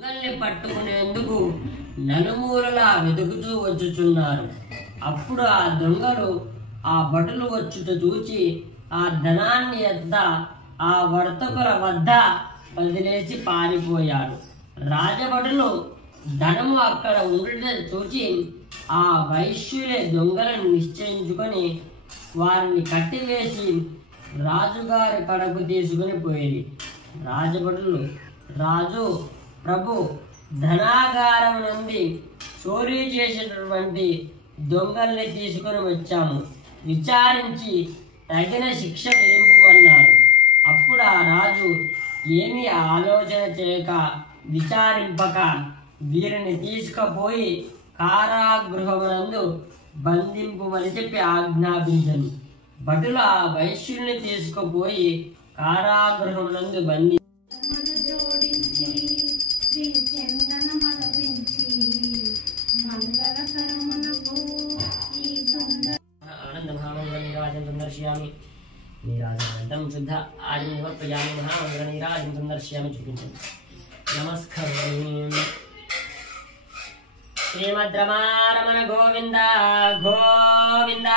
దొంగల్ని పట్టుకునేందుకు నలుమూలలా వెతుకుతూ వచ్చుచున్నారు. అప్పుడు ఆ దొంగలు ఆ భటులు వచ్చుట చూచి ఆ ధనాన్ని ఎద్ద ఆ వర్తకుల వద్ద వదిలేసి పారిపోయాడు. రాజభటులు ధనము అక్కడ ఉండుట చూచి ఆ వైశ్యులే దొంగలను నిశ్చయించుకొని వారిని కట్టివేసి రాజుగారి కడకు తీసుకుని పోయేది. రాజభటులు, రాజు ప్రభు, ధనాగారం నుండి చోరీ చేసినటువంటి దొంగల్ని తీసుకొని వచ్చాము, విచారించి తగిన శిక్ష విధింపమన్నారు. అప్పుడు ఆ రాజు ఏమీ ఆలోచన చేయక విచారింపక వీరిని తీసుకుపోయి కారాగృహమునందు బంధింపుమని చెప్పి ఆజ్ఞాపించను. భటులు ఆ వైశ్యుల్ని తీసుకుపోయి కారాగృహమునందు బంధించి ఆనందమహామంగళనీరాజం సందర్శయామి. నీరాజనందం శుద్ధ ఆజం సమర్పయామి. మహామంగళనీరాజం సందర్శయామి. చూపించండి. నమస్కారం. శ్రీమద్రమారమణ గోవింద గోవింద.